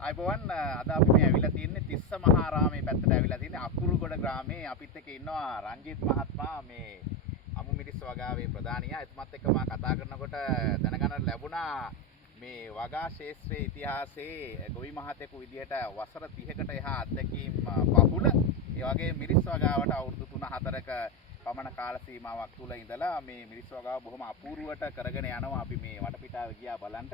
අයිබෝවන් අද අපි මේ ඇවිල්ලා තින්නේ තිස්ස මහාරාමේ පැත්තට ඇවිල්ලා තින්නේ අකුරුගොඩ ග්‍රාමයේ අපිත් එක්ක ඉන්නවා රංජිත් මහත්මයා මේ අමු මිරිස් වගාවේ ප්‍රධානියා. එතුමත් එක්ක මම කතා කරනකොට දැනගන්න ලැබුණා මේ වගා ශාස්ත්‍රයේ ඉතිහාසයේ ගොවි මහතෙකු විදිහට වසර 30කට එහා අත්දැකීම් බහුල ඒ වගේ මිරිස් වගාවට අවුරුදු 3-4ක පමණ කාල සීමාවක් තුල ඉඳලා මේ මිරිස් වගාව බොහොම අපූර්වට කරගෙන යනවා. අපි මේ වටපිටාව ගියා බලන්න.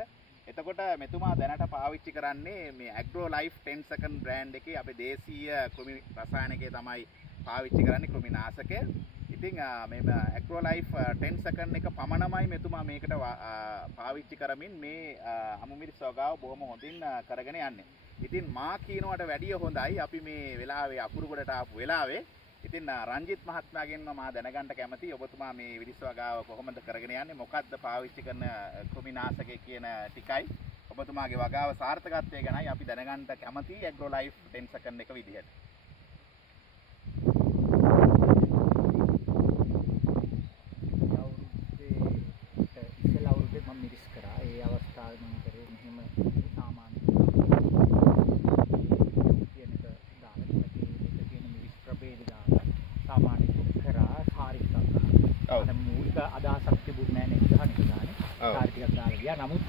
එතකොට මෙතුමා දැනට පාවිච්චි කරන්නේ මේ ඇග්‍රෝ ලයිෆ් 10 second බ්‍රෑන්ඩ් එකේ අපේ දේශීය කෘමි රසායනිකය තමයි පාවිච්චි කරන්නේ කෘමිනාශකය. ඉතින් මේ ඇග්‍රෝ ලයිෆ් 10 second එක පමණමයි මෙතුමා මේකට පාවිච්චි කරමින් මේ අමු මිරිස් වගාව බොහොම හොඳින් කරගෙන යන්නේ. ඉතින් මා කියනවට වැඩිය හොඳයි අපි මේ වෙලාවේ අකුරුගොඩට ආපු වෙලාවේ. ඉතින් රංජිත් මහත්මයාගෙන් මම දැනගන්න කැමතියි ඔබතුමා මේ මිරිස් වගාව කොහොමද කරගෙන යන්නේ මොකක්ද පාවිච්චි කරන කෘමිනාශකය කියන ටිකයි ඔබතුමාගේ වගාව සාර්ථකත්වය ගැනයි අපි දැනගන්න කැමතියි ඇග්‍රෝ ලයිෆ් 10 second එක විදිහට. ඉස්සෙල්ලා අවුරුද්දේ මම මිරිස් කරා. ඒ අවස්ථාවේ මම කරේ මෙහෙම සාමාන්‍ය කියන එක දාලා මේක තියෙන මිරිස් ප්‍රභේද දාලා සාමාන්‍ය කරා සාරිකක් ගන්නවා. අර මූලික අදහසක් තිබුණේ නැහැ නේද? ගහන එක ගානේ. සාරිකක් දාලා ගියා. නමුත්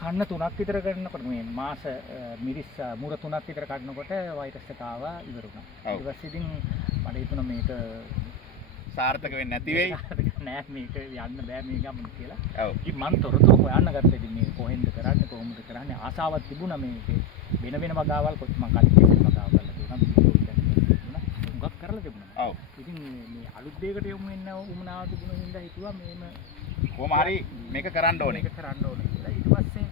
කන්න 3ක් විතර කරනකොට මේ මාස මිරිස් මුර 3ක් විතර කඩනකොට වෛරස් එක ආවා ඉවරුණා. ඊට පස්සේ ඉතින් මට හිතුණා මේක සාර්ථක වෙන්නේ නැති වෙයි. නෑ මේක යන්න බෑ මේ ගමන කියලා. ඉතින් මම තොරතුරු හොයන්න ගත්තා. ඉතින් මේ කොහෙන්ද කරන්නේ කොහොමද කරන්නේ ආසාවක් තිබුණා මේකේ. වෙන වෙන වගාවල් කොත් මම කලින් වගාව කරලා තිබුණා. උගක් කරලා තිබුණා. ඔව්. ඉතින් මේ අලුත් දෙයකට යොමු වෙන්න උමනාව තිබුණ හින්දා හිතුවා මේම කොහොම හරි මේක කරන්න ඕනේ. මේක කරන්න ඕනේ කියලා. ඊට පස්සේ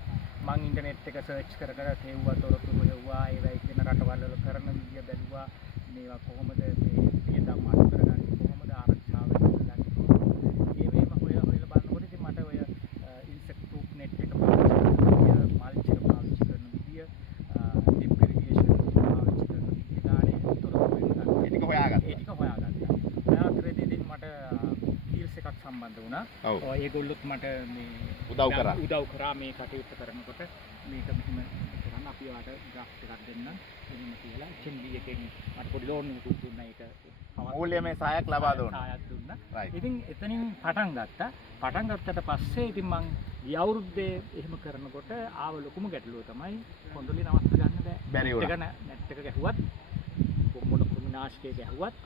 මම ඉන්ටර්නෙට් එක සර්ච් කර තේව්වා තොරතුරු හෙව්වා ඒ වගේ කියන රටවල් වල කරන විදිය බැලුවා. මේවා කොහොමද මේ පියදම් අඩු කරගන්නේ කොහොමද ආරක්ෂා වෙන්නේ ඒ වේම හොයලා බලනකොට ඉතින් මට ඔය ඉන්සෙක්ට් ප්‍රූෆ් net එක පාවිච්චි කරන මල්ච් එක පාවිච්චි කරන විදිය ඩිප් ඉරිගේෂන් පාවිච්චි කරන විදිය ගානේ තොරතුරු වෙනවා. ඒ ටික හොයාගත්තා. ඊට ඉතින් මට කීල්ස් එකක් සම්බන්ධ වුණා. ඒගොල්ලොත් මට මේ උදව් කරා මේ කටයුත්ත කරනකොට මේක මෙහෙම කරන්න අපි වාට ඩ්‍රාෆ්ට් එකක් දෙන්නම් එහෙම කියලා HNB එකෙන් මට පොඩි ලෝන් එකක් දුන්නා. ඒක මූල්‍යමය සහායක් ලබා දුන්නා. සහායක් දුන්නා. ඉතින් එතනින් පටන් ගත්තා. පටන් ගත්තට පස්සේ ඉතින් මං ගිය අවුරුද්දේ එහෙම කරනකොට ආව ලොකුම ගැටලුව තමයි කොන්දොලි නවත්ත ගන්න බෑ. බැරි වුණා. නැට් එක ගැහුවත් කොම්මඩ කෘමිනාශකයේ ගැහුවත්